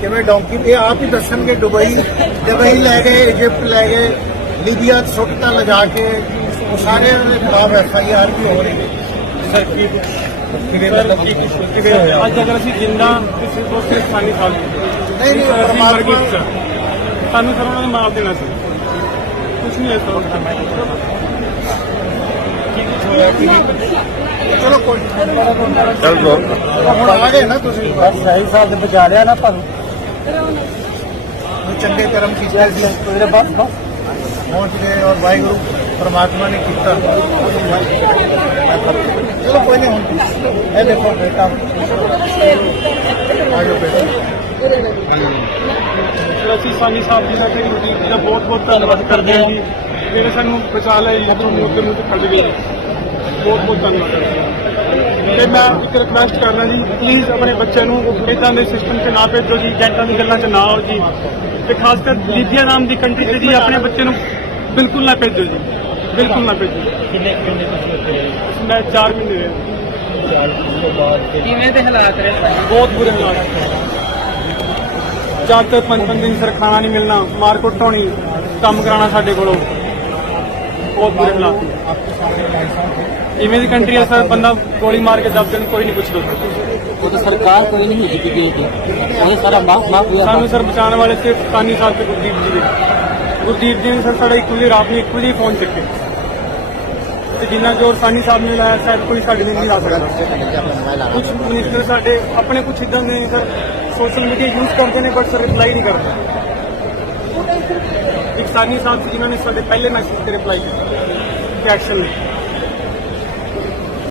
camera donkey એ આપી દર્શન કે દુબઈ જબહી લઈ ગયે ઇજિપ્ત લઈ ગયે લીબિયા સકતા લગાકે ઉશારે પર આરએફઆર ભી હો રહી હે સર કી કુછ કિરેમે તો કી કુછ સકતા ગયા આજ જગર અસી જિન્ડા કુછ પાણી પાલ નહીં નહીં પરમારક તાનુ થરોના માર દેના સક કુછ નહીં હે તાનુ ਚਲੋ ਕੋਈ ਚਲ ਜੋ ਆ ਗਏ ਨਾ ਚੰਗੇ ਕਰਮ ਕੀਤੇ ਸੀ ਤੇਰੇ ਬਾਪ ਬਾਸ ਬਾਸ ਮੋਟੇ ਔਰ ਭਾਈ ਗੁਰੂ ਪਰਮਾਤਮਾ ਨੇ ਕੀਤਾ ਚਲੋ ਕੋਈ ਨਹੀਂ ਹੁੰਦੀ ਇਹ ਦੇਖੋ ਬੇਟਾ ਸ੍ਰੀ ਸਾਨੀ ਸਾਹਿਬ ਜੀ ਦਾ ਕਿਹੜੀ ਬਹੁਤ ਬਹੁਤ ਧੰਨਵਾਦ ਕਰਦੇ ਹਾਂ ਜੀ ਜਿਹਨੇ ਸਾਨੂੰ ਬਚਾ ਲਿਆ ਜੀ ਇਧਰੋਂ ਮੋਕੇ ਨੂੰ ਤੇ ਖੜ ਗਏ ਬਹੁਤ ਬਹੁਤ ਧੰਨਵਾਦ ਤੇ ਮੈਂ ਇੱਕ ਰਿਕਵੈਸਟ ਕਰਨਾ ਜੀ ਪਲੀਜ਼ ਆਪਣੇ ਬੱਚਿਆਂ ਨੂੰ ਇਦਾਂ ਦੇ ਸਿਸਟਮ 'ਚ ਨਾ ਭੇਜੋ ਜੀ ਜੈਂਟਾਂ ਦੀ ਗੱਲਾਂ 'ਚ ਨਾ ਆਓ ਜੀ ਤੇ ਖਾਸ ਕਰ ਲੀਬੀਆ ਨਾਮ ਦੀ ਕੰਟਰੀ ਤੇ ਜੀ ਆਪਣੇ ਬੱਚੇ ਨੂੰ ਬਿਲਕੁਲ ਨਾ ਭੇਜੋ ਜੀ ਬਿਲਕੁਲ ਨਾ ਭੇਜੋ ਮੈਂ 4 ਮਹੀਨੇ ਹੋਏ ਕਿਵੇਂ ਦੇ ਹਾਲਾਤ ਰਹੇ ਬਹੁਤ ਬੁਰੇ ਹਾਲਾਤ ਜਦ ਤੱਕ ਪੰਜ ਪੰਜ ਦਿਨ ਸਰ ਖਾਣਾ ਨਹੀਂ ਮਿਲਣਾ ਮਾਰਕੀਟ ਹੋਣੀ ਕੰਮ ਕਰਾਣਾ ਸਾਡੇ ਕੋਲੋਂ ਬਹੁਤ ਬੁਰੇ ਹਾਲਾਤ ਆਪਕੇ ਸਾਹਮਣੇ ਲਾਈਸੈਂਸ ਇਵੇਂ ਦੀ ਕੰਟਰੀ ਆ ਸਰ ਬੰਦਾ ਗੋਲੀ ਮਾਰ ਕੇ ਦੱਬ ਜਾਣ ਕੋਈ ਨਹੀਂ ਪੁੱਛਦਾ ਉਹ ਤਾਂ ਸਰਕਾਰ ਕੋਈ ਨਹੀਂ ਹੁੰਦੀ ਕਿ ਇਹ ਸਾਰਾ ਮਾਫ ਮਾਫ ਹੋਇਆ ਸਾਨੂੰ ਸਰ ਬਚਾਉਣ ਵਾਲੇ ਤੇ ਪਾਨੀ ਸਾਹਿਬ ਤੇ ਗੁਰਦੀਪ ਜੀ ਦੇ ਗੁਰਦੀਪ ਜੀ ਨੇ ਸਰ ਸਾਡਾ ਇੱਕ ਵਜੇ ਰਾਤ ਨੂੰ ਇੱਕ ਵਜੇ ਫੋਨ ਚੱਕੇ ਤੇ ਜਿੰਨਾ ਜੋਰ ਸਾਨੀ ਸਾਹਿਬ ਨੇ ਲਾਇਆ ਸਰ ਕੋਈ ਸਾਡੇ ਨਹੀਂ ਲਾ ਸਕਦਾ ਕੁਝ ਮਿਨਿਸਟਰ ਸਾਡੇ ਆਪਣੇ ਕੁਝ ਇਦਾਂ ਦੇ ਨਹੀਂ ਸਰ ਸੋਸ਼ਲ ਮੀਡੀਆ ਯੂਜ਼ ਕਰਦੇ ਨੇ ਬਟ ਸਰ ਰਿਪਲਾਈ ਨਹੀਂ ਕਰਦੇ ਇੱਕ ਸਾਨੀ ਸਾਹਿਬ ਜਿਨ੍ਹਾਂ ਨੇ ਸਾਡੇ ਪਹਿਲੇ ਮੈਸੇਜ ਤੇ ਰਿਪਲਾਈ ਕੀਤਾ ਕਿ ਐਕਸ਼ਨ ਨਹੀਂ